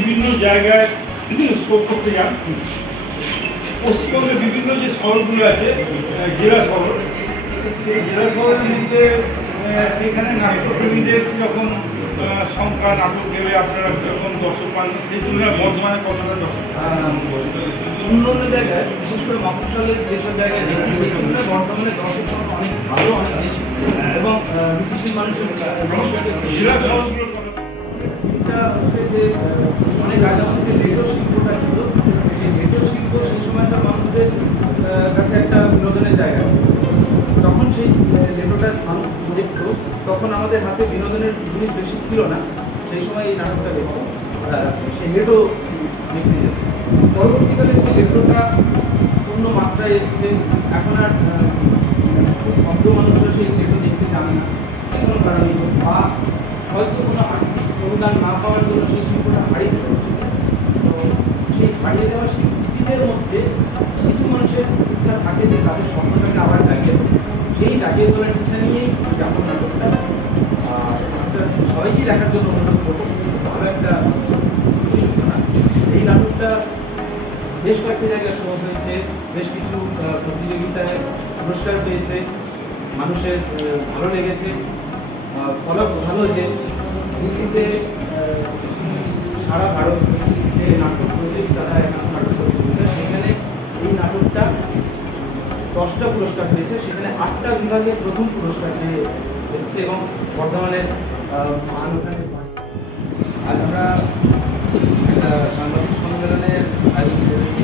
বিভিন্ন জায়গায় শোক করতে যান। পশ্চিমবঙ্গের বিভিন্ন যে শহরগুলো আছে, জেলা শহর, সেই জেলা শহরের মধ্যে সেখানে নাট্যপ্রেমীদের যখন সংখ্যা নাটক গেলে আপনারা যখন দর্শক পান, সেই তুলনায় বর্ধমানে কতটা দর্শক? অন্য অন্য জায়গায় বিশেষ করে মফস্বলের যেসব জায়গায় দেখি সেই তুলনায় বর্তমানে দর্শক সংখ্যা অনেক ভালো, অনেক বেশি এবং রুচিশীল মানুষের জেলা শহরগুলোর কথা এটা হচ্ছে যে অনেক আগে আমাদের যে রেডিও শিল্পটা ছিল, সেই রেডিও শিল্প সেই সময়টা মানুষদের কাছে একটা বিনোদনের জায়গা ছিল। তখন সেই রেডিওটা মানুষ দেখত, তখন আমাদের হাতে বিনোদনের জিনিস বেশি ছিল না, সেই সময় এই নাটকটা দেখত, সেই রেডিও দেখতে যেত। পরবর্তীকালে সেই রেডিওটা অন্য মাত্রায় এসছে, এখন আর খুব অজ্ঞ মানুষরা সেই রেডিও দেখতে জানে না, যে কোনো কারণে বা হয়তো কোনো আর্থিক অনুদান না পাওয়ার জন্য সেই শিল্পটা হারিয়ে যেতে বসেছে। তো সেই হারিয়ে যাওয়া শিল্পীদের মধ্যে কিছু মানুষের ইচ্ছা থাকে যে তাদের স্বপ্নটাকে আবার জাগিয়ে তোলে। সেই জাগিয়ে তোলার ইচ্ছা নিয়েই যাপন নাটকটা, আর নাটকটা সবাইকেই দেখার জন্য অনুরোধ করবো। ভালো একটা ঘটনা। এই নাটকটা বেশ কয়েকটি জায়গায় শো হয়েছে, বেশ কিছু প্রতিযোগিতায় পুরস্কার পেয়েছে, মানুষের ভালো লেগেছে। ফলক ভালো যে দিল্লিতে সারা ভারতে নাটক প্রতিযোগিতারা নাটক প্রতিযোগিতা, সেখানে এই নাটকটা 10টা পুরস্কার পেয়েছে, সেখানে 8টা বিভাগে প্রথম পুরস্কার পেয়ে এসছে এবং বর্ধমানের মান ওখানে। আজ আমরা একটা সাংবাদিক সম্মেলনের আয়োজন করেছি।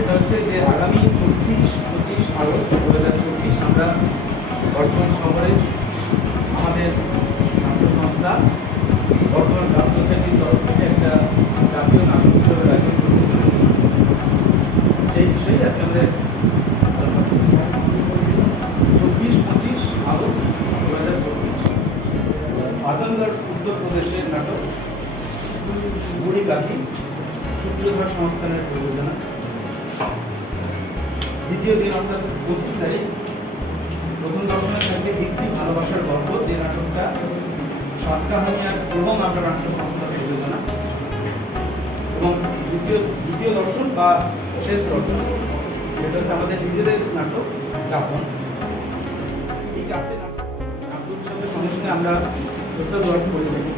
এটা হচ্ছে যে আগামী 24-25 আগস্ট 2024 আমরা বর্ধমান শহরে আমাদের নাট্য সংস্থা বর্ধমান ক্লাব সোসাইটির তরফ থেকে একটা জাতীয় নাটক উৎসবের আয়োজন করতে চলেছি। সেই বিষয়ে আজকে আমাদের 24-25 আগস্ট 2024 আজমগড় উত্তরপ্রদেশের নাটক বুড়ি কাকি, সূত্রধর সংস্থানের প্রযোজনা। দ্বিতীয় দিন অর্থাৎ 25 তারিখ প্রথম দর্শনে থাকবে একটি ভালোবাসার গল্প, যে নাটকটা সাতকাহানিয়ার এবং আমরা নাট্য সংস্থার প্রযোজনা। এবং দ্বিতীয় দর্শন বা শেষ দর্শন, সেটা হচ্ছে আমাদের নিজেদের নাটক যাপন। এই 4টে নাট্য উৎসবের সঙ্গে সঙ্গে আমরা সোশ্যাল ওয়ার্ক করে থাকি,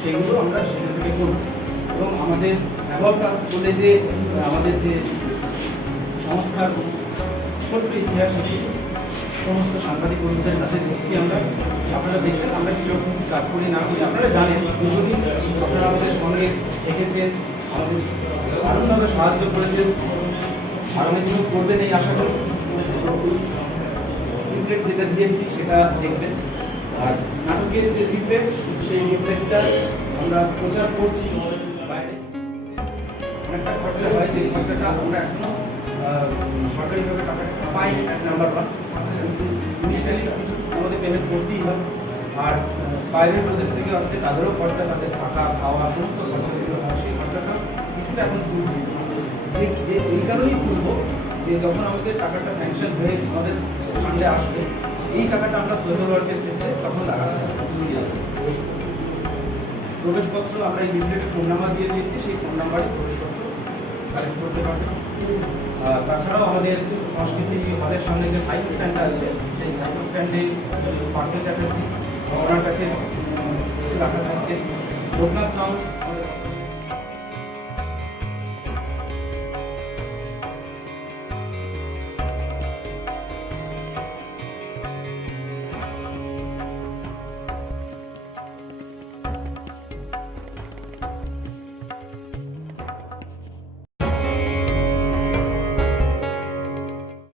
সেগুলো আমরা সেখান থেকে করছি। এবং আমাদের অ্যাবাউট বলে যে আমাদের যে সংস্থার ছোট্ট ইতিহাস, সমস্ত সাংবাদিক বন্ধুদের হাতে দিচ্ছি আমরা। আপনারা দেখবেন আমরা কীরকম কাজ করি না করি, আপনারা জানেন। দীর্ঘদিন আপনারা আমাদের সঙ্গে থেকেছেন, আমাদের দারুণভাবে সাহায্য করেছেন, আর অনেক কিছু করবেন এই আশা করি। লিফলেট যেটা দিয়েছি সেটা দেখবেন, আর নাটকের যে লিফলেট, সেই লিফলেটটা আমরা প্রচার করছি বাইরে। অনেকটা খরচা হয়, যে খরচাটা আমরা এখনো সরকারিভাবে টাকাটা পাই, নাম্বার 1। ইনিশিয়ালি কিছু আমাদের পেমেন্ট করতেই হয়, আর বাইরের প্রদেশ থেকে আসছে তাদেরও খরচা, তাদের থাকা খাওয়া সমস্ত খরচা যেগুলো হয়, সেই খরচাটা কিছুটা এখন তুলছি। যে এই কারণেই তুলবো যে যখন আমাদের টাকাটা স্যাংশন হয়ে আমাদের ফান্ডে আসবে, এই টাকাটা আমরা সোশ্যাল ওয়ার্কের ক্ষেত্রে তখন লাগাতে প্রবেশপত্র আমরা এই লিফলেটে ফোন নাম্বার দিয়ে দিয়েছি, সেই ফোন নাম্বারে প্রবেশপত্র কালেক্ট করতে পারবে। তাছাড়াও আমাদের সংস্কৃতি হলের সামনে যে সাইকেল স্ট্যান্ডটা আছে, সেই সাইকেল স্ট্যান্ডে পার্থ চ্যাটার্জি, ওনার কাছে কিছু রাখা থাকছে। লোকনাথ সাউন্ড আমাদের